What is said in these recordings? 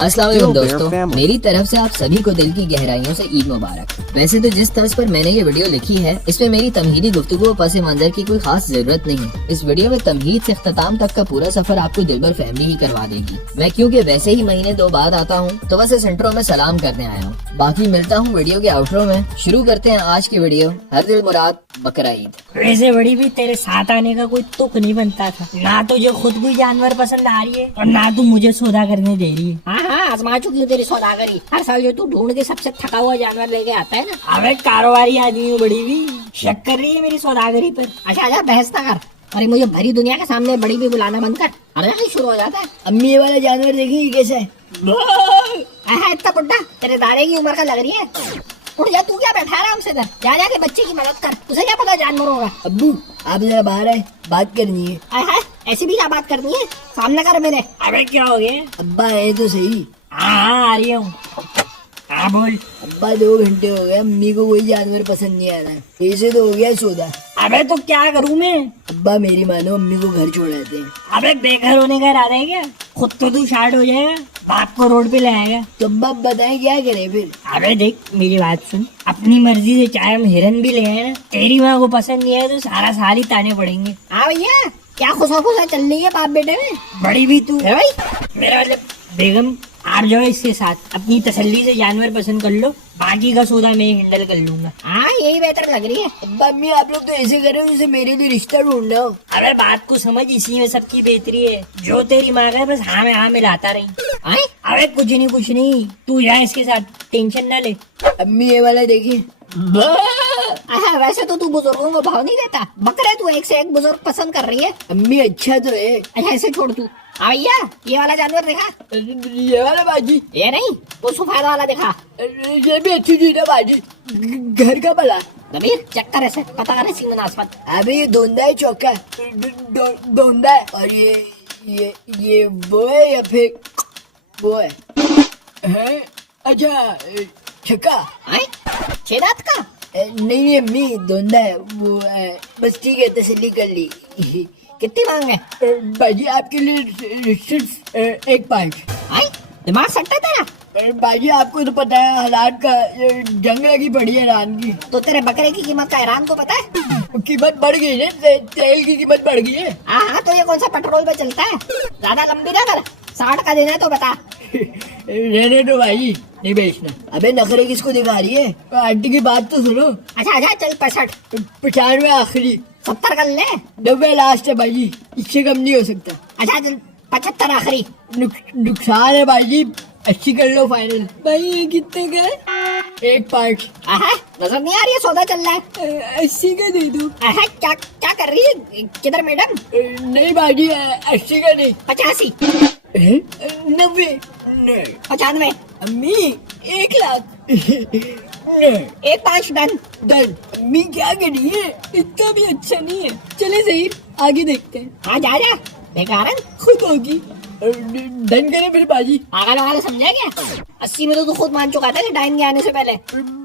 अस्सलाम वालेकुम दोस्तों, मेरी तरफ से आप सभी को दिल की गहराइयों से ईद मुबारक। वैसे तो जिस तर्ज पर मैंने ये वीडियो लिखी है, इसमें मेरी तमहीदी गुफ्तगू पस मंजर की कोई खास जरूरत नहीं है। इस वीडियो में तमहीद से इख्तिताम तक का पूरा सफर आपको दिलबर फैमिली ही करवा देगी। मैं क्योंकि वैसे ही महीने 2 बाद आता हूँ, तो बस इस इंट्रो में सलाम करने आया हूँ। बाकी मिलता हूँ वीडियो के आउट्रो में। शुरू करते हैं आज की वीडियो। हर दिल मुराद बकरा ईद। वैसे बड़ी भी तेरे साथ आने का कोई तुक नहीं बनता था। ना तुझे खुद कोई जानवर पसंद आ रही है और ना तू मुझे सौदा करने दे रही है। हाँ आजमा चुकी हूँ तेरी सौदागरी। हर साल जो तू ढूंढ के सबसे थका हुआ जानवर लेके आता है ना। अबे कारोबारी आदमी हूँ बड़ी भी, शक कर रही है मेरी सौदागरी पर। अच्छा बहस ना कर। अरे मुझे भरी दुनिया के सामने बड़ी भी बुलाना बंद कर। अरे शुरू हो जाता है। अम्मी ये वाला जानवर देखिए कैसा है। इतना बुड्ढा तेरे दादा की उम्र का लग रही है। उठ जा, तू क्या बैठा रहा हमसे इधर। जा जाके बच्चे की मदद कर, उसे क्या पता जानवर होगा। अब्बू आप जरा बाहर आए, बात करनी है। ऐसी भी क्या बात करनी है, सामने कर मेरे। अबे क्या हो गया? अब्बा आए तो सही। हाँ आ रही हूँ। हाँ बोल। अब्बा 2 घंटे हो गए, अम्मी को कोई जानवर पसंद नहीं आ रहा। ऐसे तो हो गया सौदा। अबे तो क्या करूँ मैं? अब्बा मेरी मानो, अम्मी को घर छोड़ आते हैं। अबे बेघर होने का इरादा है क्या? खुद तो तू शार्ट हो जाएगा, बाप को रोड पे ले आएगा। तो अब्बा बताएं क्या करे फिर। अबे देख मेरी बात सुन, अपनी मर्जी से चाहे हम हिरन भी ले आए ना, तेरी माँ को पसंद नहीं है तो सारा साल ही ताने पड़ेंगे। हाँ भैया, क्या खुशा खुशा चल रही है बाप बेटे में। बड़ी भी तू है भाई। मेरा मतलब बेगम आ जाओ, इसके साथ अपनी तसल्ली से जानवर पसंद कर लो, बाकी का सौदा मैं हैंडल कर लूंगा। हाँ यही बेहतर लग रही है। अब्बा अम्मी आप लोग तो ऐसे कर रहे हो जैसे मेरे लिए रिश्ता ढूंढ रहे हो। अबे बात को समझ, इसी में सबकी बेहतरी है। जो तेरी माँ का है बस हाँ में हाँ मिलाता रही। अबे कुछ नहीं, तू जा इसके साथ, टेंशन ना ले। अम्मी ये वाला देखिए। वैसे तो तू बुजुर्गों को भाव नहीं देता। बकरे तू एक से एक बुजुर्ग पसंद कर रही है। अम्मी अच्छा तो है। अच्छा ऐसे छोड़ तू। हाँ भैया, ये वाला जानवर देखा। ये वाला बाजी। ये नहीं, वो सफेद वाला देखा। ये भी अच्छी चीज है बाजी, घर का भला। कबीर चेक कर, ऐसे पता कर इसी मुनासबत। अभी ये धोंदा है चौका, धोंदा है। और ये वो है या फिर वो है? अच्छा छक्का। छह दांत का? नहीं अम्मी, धोंदा है वो। बस ठीक है, तसल्ली कर ली। कितनी मांग है? बाजी आपके लिए सिर्फ 1 पाँच। दिमाग सट्टा है तेरा। बाजी आपको तो पता है हालात का, जंग लगी पड़ी है ईरान की। तो तेरे बकरे की कीमत का ईरान को पता है? कीमत बढ़ गई है, तेल की कीमत बढ़ गई है। हाँ तो ये कौन सा पेट्रोल पे चलता है। ज्यादा लंबी ना कर, 60 का देना है तो बता। रहने दो भाई, नहीं बेचना। अबे नखरे किसको दिखा रही है, आंटी की बात तो सुनो। अच्छा चल 65। 95 आखिरी। 70 कर ले। 90 लास्ट है भाई, इससे कम नहीं हो सकता। अच्छा चल 75 आखिरी। नुकसान है भाई, 80 कर लो फाइनल। भाई ये कितने का है? 1 पाँच। नजर नहीं आ रही है, सौदा चल रहा है। 80 का दे दो। क्या कर रही है, किधर मैडम? नहीं बाजी, 80 का नहीं। 85। 90। 95। अम्मी 1 लाख। 1 5 डन। अम्मी क्या करी है, इतना भी अच्छा नहीं है। चले सही, आगे देखते हैं। हाँ जा बेकार खुद होगी। डन करें फिर बाजी। पागल वागल समझा क्या? 80 में तो तू खुद मान चुका था कि डाइन के आने से पहले।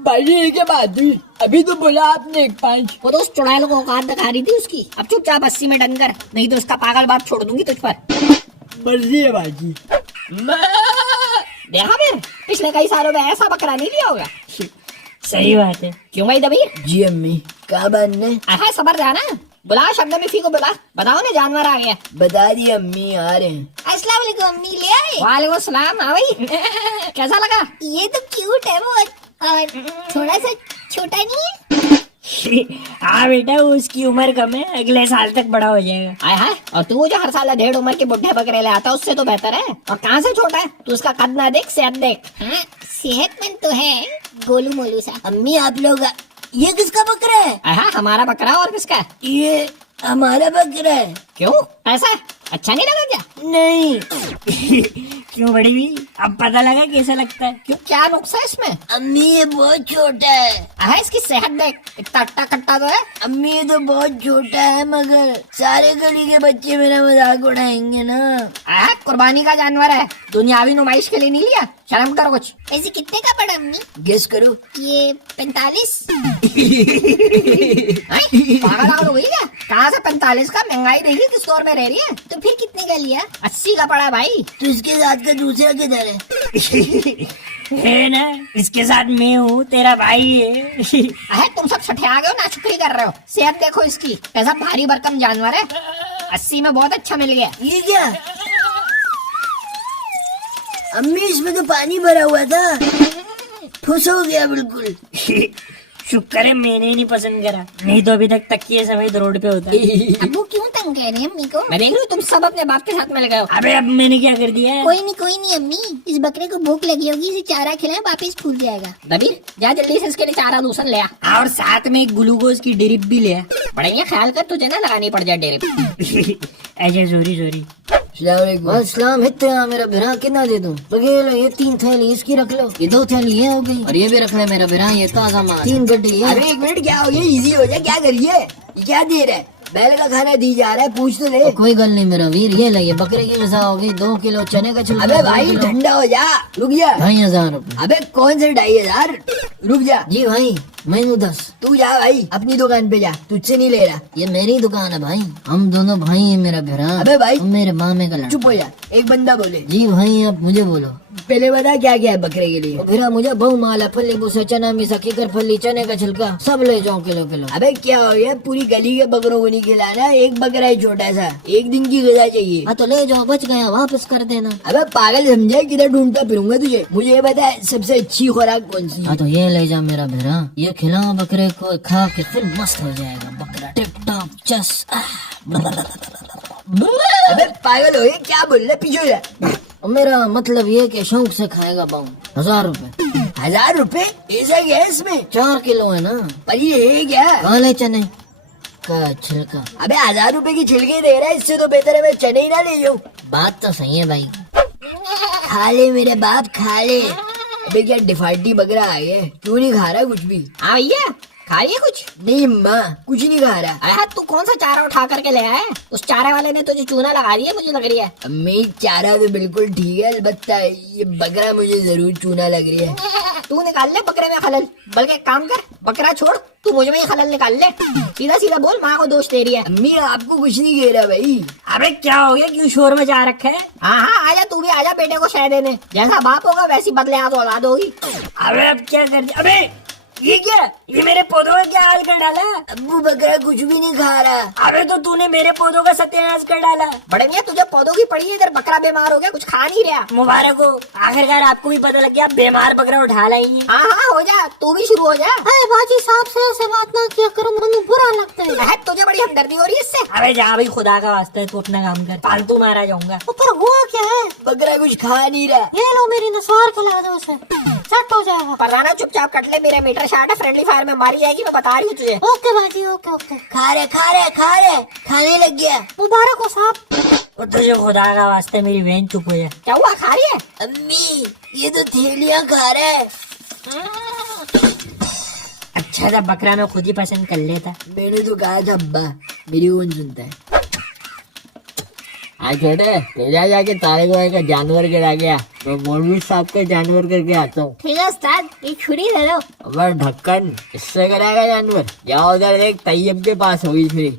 बाजी ये क्या बात हुई, अभी तो बोला आपने 1 पाँच। वो तो उस चुड़ैल को औकात दिखा रही थी उसकी। अब चुपचाप 80 में डन कर, नहीं तो उसका पागल बाप छोड़ दूंगी तुझ पर। मर्जी है बाजी। देखा फिर, पिछले कई सालों में ऐसा बकरा नहीं लिया होगा। सही बात है। क्यों भाई दबीर? जी अम्मी कहाँ बनने? सबर जाना, बुला शब्द में फी को बुला, बताओ ना जानवर आ गया। बता दी अम्मी आ रहे हैं। अस्सलाम वालेकुम अम्मी, ले आए? वालेकुम सलाम। हाँ भाई कैसा लगा? ये तो क्यूट है वो, और थोड़ा सा छोटा नहीं है? हाँ बेटा, उसकी उम्र कम है, अगले साल तक बड़ा हो जाएगा। और तू जो हर साल 1.5 उम्र के बुढ़े बकरे ले आता है, उससे तो बेहतर है। और कहाँ से छोटा है तू, उसका कद ना देख, सेहत देख। सेहतमंद तो है, गोलू मोलू सा। अम्मी आप लोग, ये किसका बकरा है? हमारा बकरा, और किसका? ये हमारा बकरा है। क्यों, ऐसा अच्छा नहीं लगा क्या? नहीं। क्यों बड़ी भी, अब पता लगा कैसा लगता है? क्यों, क्या नुक्सा है इसमें? अम्मी ये बहुत छोटा है। इसकी सेहत देख, इतना अट्टा कट्टा तो है। अम्मी ये तो बहुत छोटा है, मगर सारे गली के बच्चे मेरा मजाक उड़ाएंगे ना। कुर्बानी का जानवर है, दुनियावी नुमाइश के लिए नहीं लिया, शर्म करो कुछ। ऐसे कितने का पड़ा अम्मी? गेस करो। ये 45। पागल हो गई क्या? कहाँ से 45 का? महंगाई देखी किस दौर में रह रही है। तो फिर कितने का लिया? 80 का पड़ा भाई। तो इसके साथ साथ का दूसरा किधर है? है ना, इसके साथ मैं हूँ, तेरा भाई है। अरे तुम सब सठिया गए हो, नाशुक्री कर रहे हो। सेहत देखो इसकी, कैसा भारी भरकम जानवर है। 80 में बहुत अच्छा मिल गया। ये क्या अम्मी, इसमें तो पानी भरा हुआ था, ठुस हो गया बिल्कुल। शुक्र है मैंने ही नहीं पसंद करा, नहीं तो अभी तक तकिए समेत रोड पे होता। अबू क्यों तंग कह रहे हैं अम्मी को? मैं देख रही हूँ तुम सब अपने बाप के साथ मिल गए हो। अबे अब मैंने क्या कर दिया है? कोई नहीं अम्मी, इस बकरे को भूख लगी होगी, इसे चारा खिलाएं, वापिस फूल जाएगा। दबीर जा जल्दी से इसके लिए चारा दूसरा ले आ। और साथ में एक ग्लूकोज की ड्रिप भी ले आ। बढ़िया ख्याल कर, तुझे ना लगानी पड़ जाए डेरे। ऐसे सॉरी। अस्सलाम इतना मेरा बिरा कितना दे दूं? बघेल ये 3 थैली इसकी रख लो, ये 2 थैली ये हो गई, और ये भी रख ले मेरा बिरा, ये ताजा माल। 3 गड्ढे ये। अरे 1 मिनट, क्या हो गया? इजी हो जाए, क्या करिए? ये क्या दे रहा है? बैल का खाना दी जा रहा है, पूछ तो ले। कोई गल नहीं मेरा वीर, ये लगे बकरे की गज़ा हो गई, 2 किलो चने का छिलका। अबे भाई ठंडा हो जा, रुक जा। 2500 रुपए। अबे कौन से 2500? रुक जा, जी भाई मैनू 10। तू जा भाई अपनी दुकान पे जा, तुझसे नहीं ले रहा। ये मेरी दुकान है भाई, हम दोनों भाई हैं मेरा बिरा। अबे भाई तुम मेरे मामे का लड़का। चुप हो जा, एक बंदा बोले। जी भाई आप मुझे बोलो। पहले बता क्या क्या है बकरे के लिए? और फिर मुझे बहु माला फली भूसा चना मिसा किकर फली चने का छिलका सब ले जाओ किलो किलो। अबे क्या हो गया? पूरी गली के बकरों को नहीं खिलाना, एक बकरा है छोटा सा, 1 दिन की गजा चाहिए। हाँ तो ले जाओ, बच गया वापस कर देना। अबे पागल समझे, किधर ढूंढता फिरूंगा तुझे? मुझे ये बता सबसे अच्छी खुराक कौन सी हाँ है? तो ये ले जा मेरा बिरा, ये खिलाओ बकरे को, खा के फिर मस्त हो जाएगा बकरा, टिप टॉप चस। अबे पागल हो गए, क्या बोल रहे? पीछे हो जा। और मेरा मतलब ये कि शौक से खाएगा बाऊ। 1000 रुपए। 1000 रुपए? ऐसा क्या है इसमें? 4 किलो है ना। पर ये है क्या? काले चने का छिलका। अबे 1000 रुपए की छिलके दे रहा है, इससे तो बेहतर है मैं चने ही ना ले जाऊं। बात तो सही है भाई। खा ले मेरे बाप, खा ले। अबे क्या डिफाल्टी बकरा आ गया, क्यों नहीं खा रहा कुछ भी? हाँ भैया खाइए कुछ। नहीं अम्मा, कुछ नहीं खा रहा। अरे तू कौन सा चारा उठा करके ले आया है? उस चारे वाले ने तुझे चूना लगा दिया मुझे लग रही है। अम्मी चारा तो बिल्कुल ठीक है, अलबत्ता ये बकरा मुझे जरूर चूना लग रही है। तू निकाल ले बकरे में खलल, बल्कि एक काम कर, बकरा छोड़, तू मुझ में ही खलल निकाल ले। सीधा सीधा बोल, माँ को दोष दे रही है। अम्मी आपको कुछ नहीं कह रहा भाई। अबे क्या हो गया, क्यों शोर मचा रखा है? हाँ आजा, तू भी आजा बेटे को शह देने। जैसा बाप होगा वैसी बदले आज औलाद होगी। अबे अब क्या कर दिया? अबे ये क्या, ये मेरे पौधों का क्या हाल कर डाला? अब्बू बकरा कुछ भी नहीं खा रहा। अबे तो तूने मेरे पौधों का सत्यानाश कर डाला। बड़े मियाँ तुझे पौधों की पड़ी है, इधर बकरा बीमार हो गया, कुछ खा नहीं रहा। मुबारक हो, आखिरकार आपको भी पता लग गया, बीमार बकरा उठा लाई है। हाँ हो जा, तू भी शुरू हो जा। अरे बाजी साहब से ऐसे बात ना किया करो, मुझे बुरा लगता है। तुझे बड़ी हमदर्दी हो रही है इससे। अबे जा भाई, खुदा का वास्ता है, तू अपना काम कर, फालतू मारा जाऊंगा। ऊपर हुआ क्या है? बकरा कुछ खा नहीं रहा। ये लो मेरी नसवार खिला दो उसे, सेट हो जाएगा। परदाना चुपचाप कट ले, मेरा मीटर शार्ट है, फ्रेंडली फायर में मारी जाएगी, मैं बता रही हूँ तुझे। ओके बाजी, ओके। खा रहे खाने लग गया। मुबारक हो साहब। और तुझे खुदा का वास्ता है, मेरी बहन चुप हो जा। क्या हुआ, खा रही है? अम्मी ये तो थैलियां खा रहा है। अच्छा था बकरा मैं खुद ही पसंद कर लेता। मैंने तो कहा था अब्बा, मेरी कौन सुनता है। आज छोटे तो जाके तारिक भाई का जानवर गिरा गया, मैं मौलवी साहब का जानवर करके आता हूँ। ठीक है उस्ताद, ये छुरी ले लो। अबर ढक्कन इससे गिराएगा जानवर, जाओ उधर देख तैयब के पास होगी फ्री।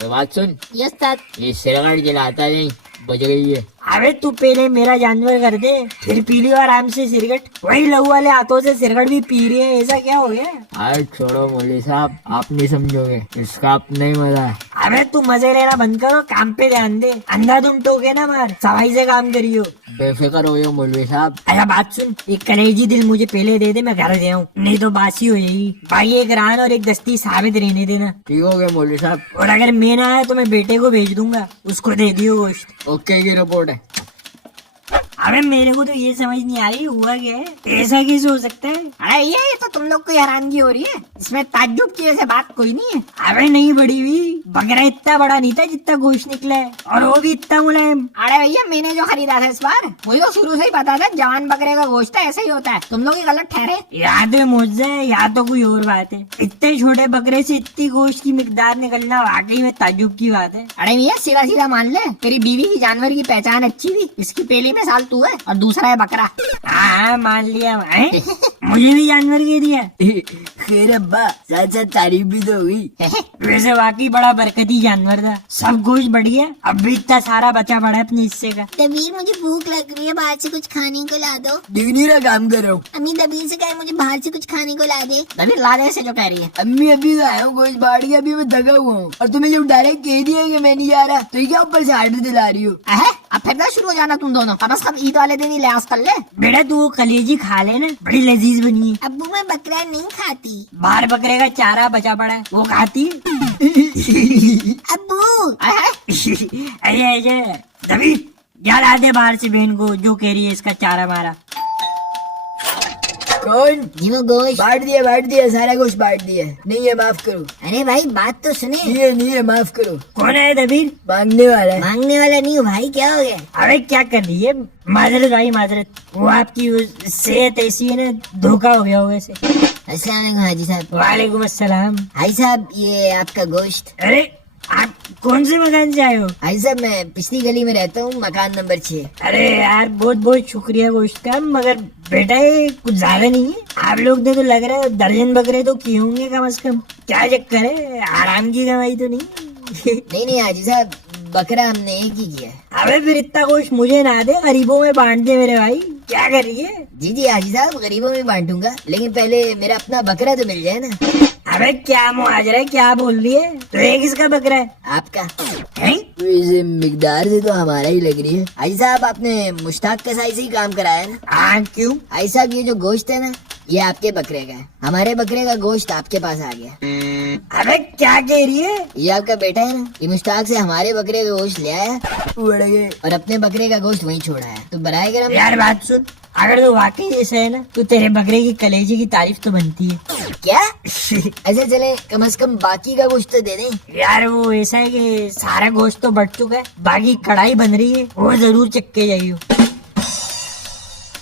तो बात सुन, ये उस्ताद, ये सिरगढ़ जलाता नहीं, बज गई है। अबे तू पहले मेरा जानवर कर दे, फिर पी लियो आराम से सिरगट। वही लहू वाले हाथों से सिरगट भी पी रही है, ऐसा क्या हो गया? अरे छोड़ो मौलवी साहब, आप नहीं समझोगे, इसका अपना ही मजा है। अबे तू मजे लेना बंद करो, काम पे ध्यान दे। अंधाधुंध टोके ना मार, सफाई से काम करियो। बेफिक्र हो मौलवी साहब। अच्छा बात सुन, एक कलेजी दिल मुझे पहले दे दे, मैं घर दे आऊँ, नहीं तो बासी हो जाएगी। भाई एक रान और एक दस्ती साबित रहने देना। ठीक हो गया मौलवी साहब। और अगर मैं ना आया तो मैं बेटे को भेज दूंगा, उसको दे दियो गोश्त। ओके की रिपोर्ट है। अबे मेरे को तो ये समझ नहीं आ रही हुआ क्या है, ऐसा कैसे हो सकता है? अरे ये तो तुम लोग को हैरानगी हो रही है, इसमें ताज्जुब की ऐसे बात कोई नहीं है। अबे नहीं बड़ी हुई, बकरा इतना बड़ा नहीं था जितना गोश्त निकला है, और वो भी इतना मुलायम। अरे भैया मैंने जो खरीदा था इस बार, मुझे तो शुरू से ही पता था जवान बकरे का गोश्त है, ऐसा ही होता है। तुम लोग ही गलत ठहरे। या तो मुझे या तो कोई और बात है। इतने छोटे बकरे से इतनी गोश्त की मिकदार निकलना वाकई में ताज्जुब की बात है। अरे भैया सीधा सीधा मान ले, तेरी बीवी की जानवर की पहचान अच्छी थी, इसकी पहली मिसाल तू है और दूसरा है बकरा। हाँ मान लिया भाई। मुझे भी जानवर के दिया। खैर अब्बा, साथ साथ तारीफ भी तो हुई। वैसे वाकई बड़ा बरकती जानवर था, सब गोश्त बढ़िया, अब भी इतना सारा बचा पड़ा है अपने हिस्से का। दबीर मुझे भूख लग रही है, बाहर से कुछ खाने को ला दो। डिग्नी का काम कर रहा हूँ। अम्मी दबीर से कहे मुझे बाहर से कुछ खाने को ला दे। दबीर ला दे से जो कह रही है। अम्मी अभी तो आया हूँ गोश्त बांट के, अभी मैं थका हुआ हूँ, और तुम्हें जब डायरेक्ट कह दिया कि मैं नहीं जा रहा तो ये क्या ऊपर से आर्डर दिला रही हो? अब फिर ना शुरू हो जाना तुम दोनों, कम से कम ईद वाले दिन ही लिहाज कर ले। बेटा तू वो कलेजी खा लेना, बड़ी लजीज बनी है। अब्बू मैं बकरा नहीं खाती। बाहर बकरे का चारा बचा पड़ा है, वो खाती है। अब्बू ऐसे दबी क्या ला दे बाहर से बहन को, जो कह रही है इसका चारा मारा। कौन? जी वो गोश्त। बांट दिया, सारा गोश्त बांट दिया। नहीं है, माफ करो। अरे भाई बात तो सुने। नहीं है, माफ करो। कौन है दबीर? मांगने वाला है। मांगने वाला नहीं हूँ भाई, क्या हो गया? अरे क्या कर रही है? माजरत भाई माजरत, वो आपकी वो सेहत ऐसी है ना, धोखा हो गया होगा ऐसे। अस्सलाम वालेकुम हाजी साहब। वालेकुम अस्सलाम। हाजी साहब ये आपका गोश्त। अरे आप कौन से मकान से आए हो? हाजी साहब मैं पिछली गली में रहता हूँ, मकान नंबर 6। अरे यार बहुत बहुत शुक्रिया गोश्त का, मगर बेटा ये कुछ ज्यादा नहीं है। आप लोग ने तो लग रहा है दर्जन बकरे तो किए होंगे कम से कम। क्या चक्कर है, आराम की कमाई तो नहीं? नहीं हाजी साहब, बकरा हमने एक ही किया है। अबे फिर इतना गोश्त मुझे ना दे, गरीबों में बांट दे मेरे भाई। क्या कर रही है? जी हाजी साहब, गरीबों में बांटूंगा, लेकिन पहले मेरा अपना बकरा तो मिल जाए ना। अबे क्या मुहाजरा है, क्या बोल रही है? तो ये किसका बकरा है? आपका। हैं? तो इस मिकदार से तो हमारा ही लग रही है। हाजी साहब आपने मुश्ताक कसाई से ही काम कराया है ना? हाँ क्यों? हाजी साहब ये जो गोश्त है ना, ये आपके बकरे का है। हमारे बकरे का गोश्त आपके पास आ गया। अबे क्या कह रही है? ये आपका बेटा है ना, ये मुश्ताक से हमारे बकरे का गोश्त ले आया उड़ गए। और अपने बकरे का गोश्त वहीं छोड़ा है। तो बराए करम यार बात सुन, अगर तो वाकई ऐसा है ना, तो तेरे बकरे की कलेजी की तारीफ तो बनती है। क्या? ऐसे चले कम से कम बाकी का गोश्त तो दे दें। यार वो ऐसा है कि सारा गोश्त तो बट चुका है, बाकी कढ़ाई बन रही है, वो जरूर चख के जाइयो।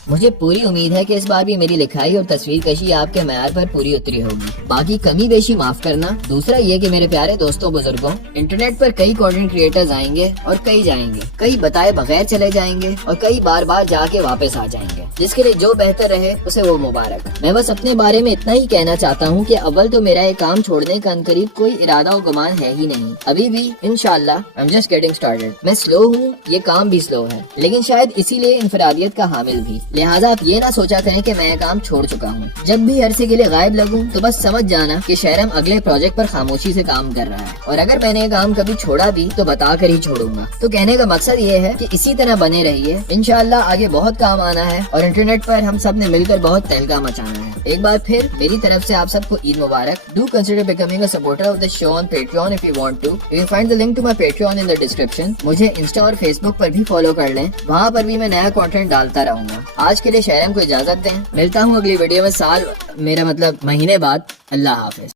मुझे पूरी उम्मीद है कि इस बार भी मेरी लिखाई और तस्वीर कशी आपके मयार पर पूरी उतरी होगी। बाकी कमी बेशी माफ करना। दूसरा ये कि मेरे प्यारे दोस्तों बुजुर्गों, इंटरनेट पर कई कंटेंट क्रिएटर्स आएंगे और कई जाएंगे, कई बताए बगैर चले जाएंगे और कई बार बार जाके वापस आ जाएंगे। जिसके लिए जो बेहतर रहे उसे वो मुबारक। मैं बस अपने बारे में इतना ही कहना चाहता हूँ कि अव्वल तो मेरा ये काम छोड़ने का अनकरीब कोई इरादा और गुमान है ही नहीं। अभी भी इंशाल्लाह I am just getting started. मैं स्लो हूँ, ये काम भी स्लो है, लेकिन शायद इसीलिए इंफरादियत का हामिल भी। लिहाजा आप ये ना सोचा करें कि मैं ये काम छोड़ चुका हूँ। जब भी अरसे के लिए गायब लगूं तो बस समझ जाना कि शहरम अगले प्रोजेक्ट पर खामोशी से काम कर रहा है, और अगर मैंने ये काम कभी छोड़ा भी तो बता कर ही छोड़ूंगा। तो कहने का मकसद ये है कि इसी तरह बने रहिए, इंशाल्लाह आगे बहुत काम आना है और इंटरनेट पर हम सब ने मिलकर बहुत तहलका मचाना है। एक बार फिर मेरी तरफ से आप सबको ईद मुबारक। Do consider becoming a supporter of the show on Patreon if you want to. You can find the link to my Patreon in the description. मुझे इंस्टा और फेसबुक पर भी फॉलो कर लें, वहाँ पर भी मैं नया कंटेंट डालता रहूंगा। आज के लिए शहरम को इजाजत दें, मिलता हूँ अगली वीडियो में साल, मेरा मतलब महीने बाद। अल्लाह हाफिज।